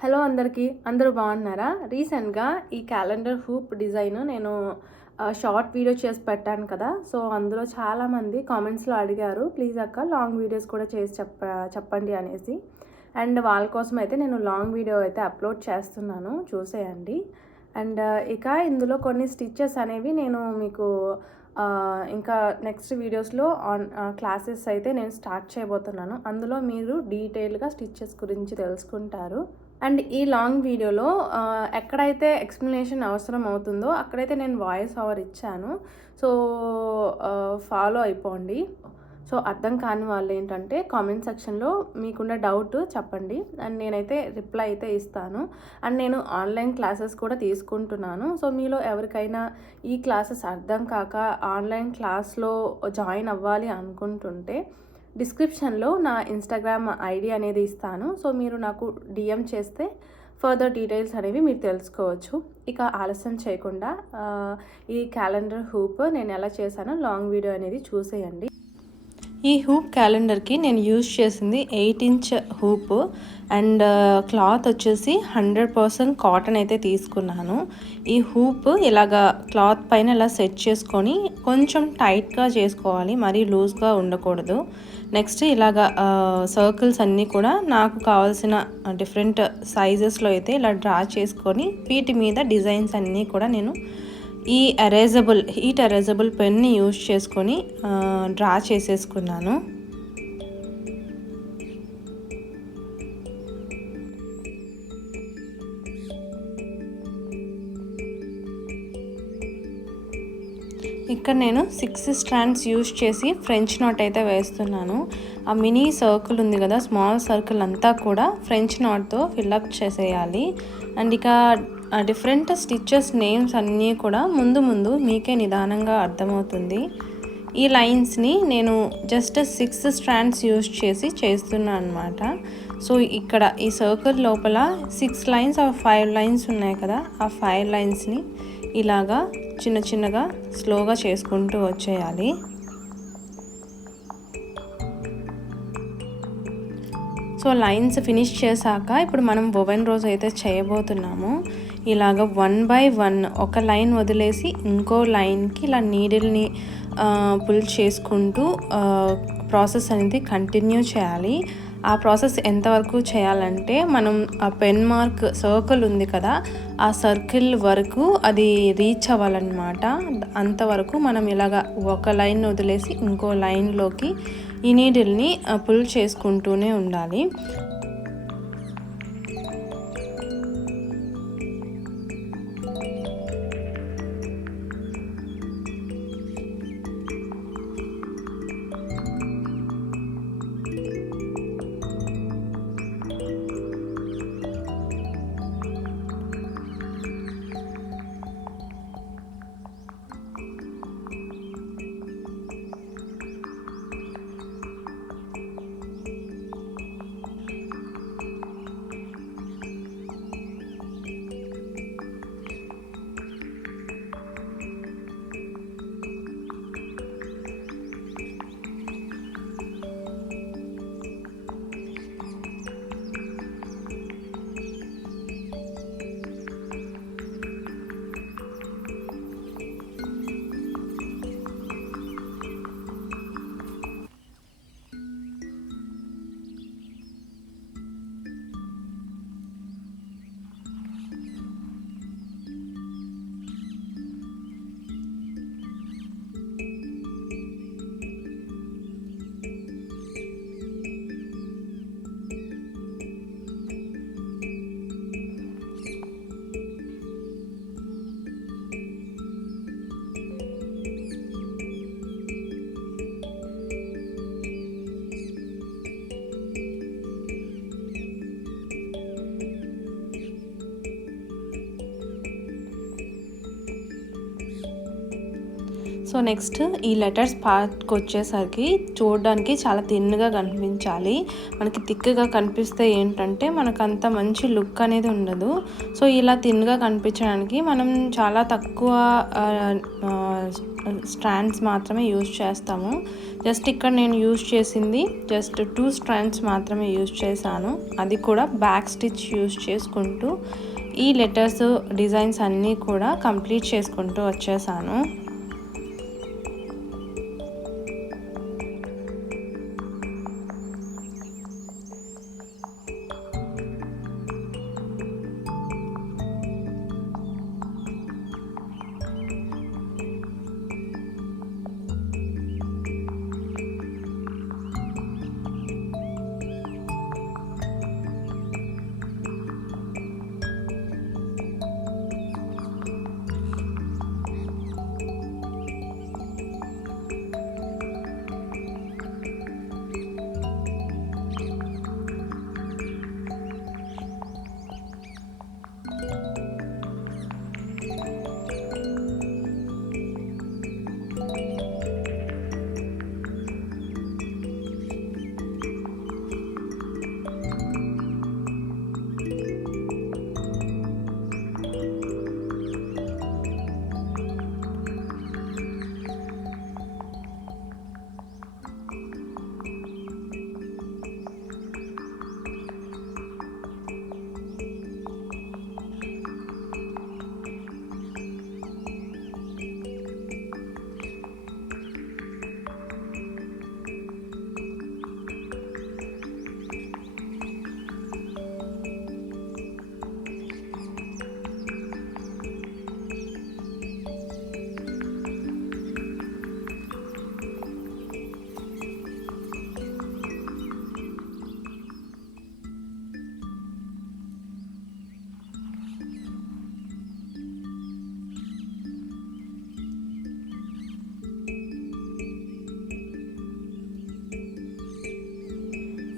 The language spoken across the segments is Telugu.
హలో అందరికీ, అందరూ బాగున్నారా? రీసెంట్‌గా ఈ క్యాలెండర్ హూప్ డిజైన్ నేను షార్ట్ వీడియో చేసి పెట్టాను కదా! సో, అందులో చాలామంది కామెంట్స్‌లో అడిగారు, "ప్లీజ్ అక్క లాంగ్ వీడియోస్ కూడా చేసి చెప్పండి" అనేసి. అండ్ వాళ్ళ కోసం అయితే నేను లాంగ్ వీడియో అయితే అప్లోడ్ చేస్తున్నాను, చూసేయండి. అండ్ ఇక ఇందులో కొన్ని స్టిచెస్ అనేవి నేను మీకు ఇంకా నెక్స్ట్ వీడియోస్‌లో క్లాసెస్ అయితే నేను స్టార్ట్ చేయబోతున్నాను. అందులో మీరు డీటెయిల్‌గా స్టిచెస్ గురించి తెలుసుకుంటారు. అండ్ ఈ లాంగ్ వీడియోలో ఎక్కడైతే ఎక్స్‌ప్లనేషన్ అవసరం అవుతుందో అక్కడైతే నేను వాయిస్ ఓవర్ ఇచ్చాను. సో, ఫాలో అయిపోండి. సో, అర్థం కాని వాళ్ళేంటంటే కామెంట్ సెక్షన్‌లో మీకున్న డౌట్ చెప్పండి. అండ్ నేనైతే రిప్లై అయితే ఇస్తాను. అండ్ నేను ఆన్‌లైన్ క్లాసెస్ కూడా తీసుకుంటున్నాను. సో, మీలో ఎవరికైనా ఈ క్లాసెస్ అర్థం కాక ఆన్‌లైన్ క్లాస్‌లో జాయిన్ అవ్వాలి అనుకుంటుంటే డిస్క్రిప్షన్‌లో నా ఇన్‌స్టాగ్రామ్ ఐడీ అనేది ఇస్తాను. సో, మీరు నాకు డీఎం చేస్తే ఫర్దర్ డీటెయిల్స్ అనేవి మీరు తెలుసుకోవచ్చు. ఇక ఆలస్యం చేయకుండా ఈ క్యాలెండర్ హూప్ నేను ఎలా చేశానో లాంగ్ వీడియో అనేది చూసేయండి. ఈ హూప్ క్యాలెండర్కి నేను యూజ్ చేసింది 8 ఇంచ్ హూప్ అండ్ క్లాత్ వచ్చేసి 100% కాటన్ అయితే తీసుకున్నాను. ఈ హూప్ ఇలాగా క్లాత్ పైన ఇలా సెట్ చేసుకొని కొంచెం టైట్గా చేసుకోవాలి, మరీ లూజ్గా ఉండకూడదు. నెక్స్ట్ ఇలాగా సర్కిల్స్ అన్నీ కూడా నాకు కావాల్సిన డిఫరెంట్ సైజెస్లో అయితే ఇలా డ్రా చేసుకొని వీటి మీద డిజైన్స్ అన్నీ కూడా నేను ఈ హీట్ ఎరేజబుల్ పెన్ని యూజ్ చేసుకొని డ్రా చేసేసుకున్నాను. ఇక్కడ నేను 6 స్ట్రాండ్స్ యూజ్ చేసి ఫ్రెంచ్ నాట్ అయితే వేస్తున్నాను. ఆ మినీ సర్కిల్ ఉంది కదా, స్మాల్ సర్కిల్ అంతా కూడా ఫ్రెంచ్ నాట్తో ఫిల్అప్ చేసేయాలి. అండ్ ఇక డిఫరెంట్ స్టిచెస్ నేమ్స్ అన్నీ కూడా ముందు మీకే నిదానంగా అర్థమవుతుంది. ఈ లైన్స్ని నేను జస్ట్ 6 స్ట్రాండ్స్ యూజ్ చేసి చేస్తున్నాను అనమాట. సో, ఇక్కడ ఈ సర్కిల్ లోపల 6 లైన్స్ 5 లైన్స్ ఉన్నాయి కదా, ఆ 5 లైన్స్ని ఇలాగా చిన్నగా స్లోగా చేసుకుంటూ వచ్చేయాలి. సో, లైన్స్ ఫినిష్ చేశాక ఇప్పుడు మనం ఓవెన్ రోజ్ అయితే చేయబోతున్నాము. ఇలాగ 1 బై 1 ఒక లైన్ వదిలేసి ఇంకో లైన్కి ఇలా నీడిల్ని పుల్ చేసుకుంటూ ప్రాసెస్ అనేది కంటిన్యూ చేయాలి. ఆ ప్రాసెస్ ఎంతవరకు చేయాలంటే మనం ఆ పెన్ మార్క్ సర్కిల్ ఉంది కదా, ఆ సర్కిల్ వరకు అది రీచ్ అవ్వాలన్నమాట. అంతవరకు మనం ఇలాగ ఒక లైన్ వదిలేసి ఇంకో లైన్లోకి ఈ నీడిల్ని పుల్ చేసుకుంటూనే ఉండాలి. సో నెక్స్ట్ ఈ లెటర్స్ పార్ట్కి వచ్చేసరికి చూడడానికి చాలా థిన్గా కనిపించాలి. మనకి థిక్గా కనిపిస్తే ఏంటంటే మనకు అంత మంచి లుక్ అనేది ఉండదు. సో ఇలా థిన్గా కనిపించడానికి మనం చాలా తక్కువ స్ట్రాండ్స్ మాత్రమే యూజ్ చేస్తాము. జస్ట్ ఇక్కడ నేను యూజ్ చేసింది జస్ట్ 2 స్ట్రాండ్స్ మాత్రమే యూజ్ చేశాను. అది కూడా బ్యాక్ స్టిచ్ యూజ్ చేసుకుంటూ ఈ లెటర్స్ డిజైన్స్ అన్నీ కూడా కంప్లీట్ చేసుకుంటూ వచ్చేసాను.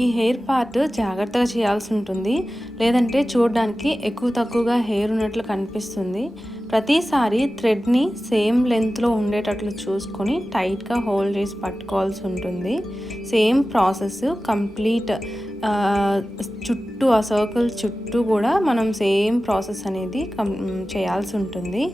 ఈ హెయిర్ పార్ట్ జాగ్రత్తగా చేయాల్సి ఉంటుంది, లేదంటే చూడడానికి ఎక్కువ తక్కువగా హెయిర్ ఉన్నట్లు కనిపిస్తుంది. ప్రతిసారి థ్రెడ్ని సేమ్ లెంత్లో ఉండేటట్లు చూసుకొని టైట్గా హోల్డ్ చేసి పట్టుకోవాల్సి ఉంటుంది. సేమ్ ప్రాసెస్ కంప్లీట్ చుట్టూ ఆ సర్కిల్ చుట్టూ కూడా మనం సేమ్ ప్రాసెస్ అనేది చేయాల్సి ఉంటుంది.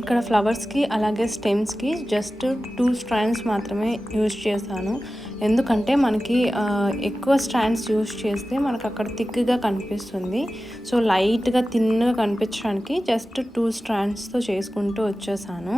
ఇక్కడ ఫ్లవర్స్కి అలాగే స్టెమ్స్కి జస్ట్ 2 స్ట్రాండ్స్ మాత్రమే యూజ్ చేశాను. ఎందుకంటే మనకి ఎక్కువ స్ట్రాండ్స్ యూజ్ చేస్తే మనకు అక్కడ థిక్గా కనిపిస్తుంది. సో లైట్గా థిన్గా కనిపించడానికి జస్ట్ 2 స్ట్రాండ్స్తో చేసుకుంటూ వచ్చేసాను.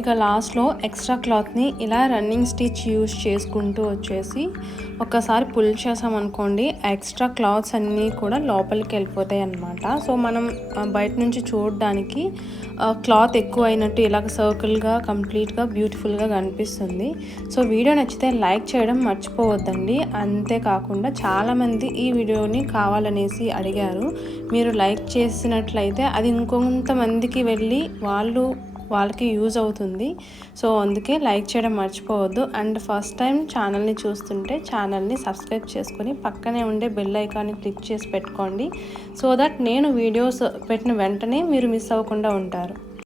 ఇక లాస్ట్లో ఎక్స్ట్రా క్లాత్ని ఇలా రన్నింగ్ స్టిచ్ యూస్ చేసుకుంటూ వచ్చేసి ఒకసారి పుల్ చేసామనుకోండి, ఎక్స్ట్రా క్లాత్స్ అన్నీ కూడా లోపలికి వెళ్ళిపోతాయి అన్నమాట. సో మనం బయట నుంచి చూడడానికి క్లాత్ ఎక్కువ అయినట్టు ఇలాగ సర్కిల్గా కంప్లీట్గా బ్యూటిఫుల్గా కనిపిస్తుంది. సో వీడియో నచ్చితే లైక్ చేయడం మర్చిపోవద్దండి. అంతేకాకుండా చాలామంది ఈ వీడియోని కావాలనేసి అడిగారు. మీరు లైక్ చేసినట్లయితే అది ఇంకొంతమందికి వెళ్ళి వాళ్ళకి యూజ్ అవుతుంది. సో అందుకే లైక్ చేయడం మర్చిపోవద్దు. అండ్ ఫస్ట్ టైం ఛానల్ని చూస్తుంటే ఛానల్ని సబ్స్క్రైబ్ చేసుకొని పక్కనే ఉండే బెల్ ఐకాన్ని క్లిక్ చేసి పెట్టుకోండి. సో దట్ నేను వీడియోస్ పెట్టిన వెంటనే మీరు మిస్ అవ్వకుండా ఉంటారు.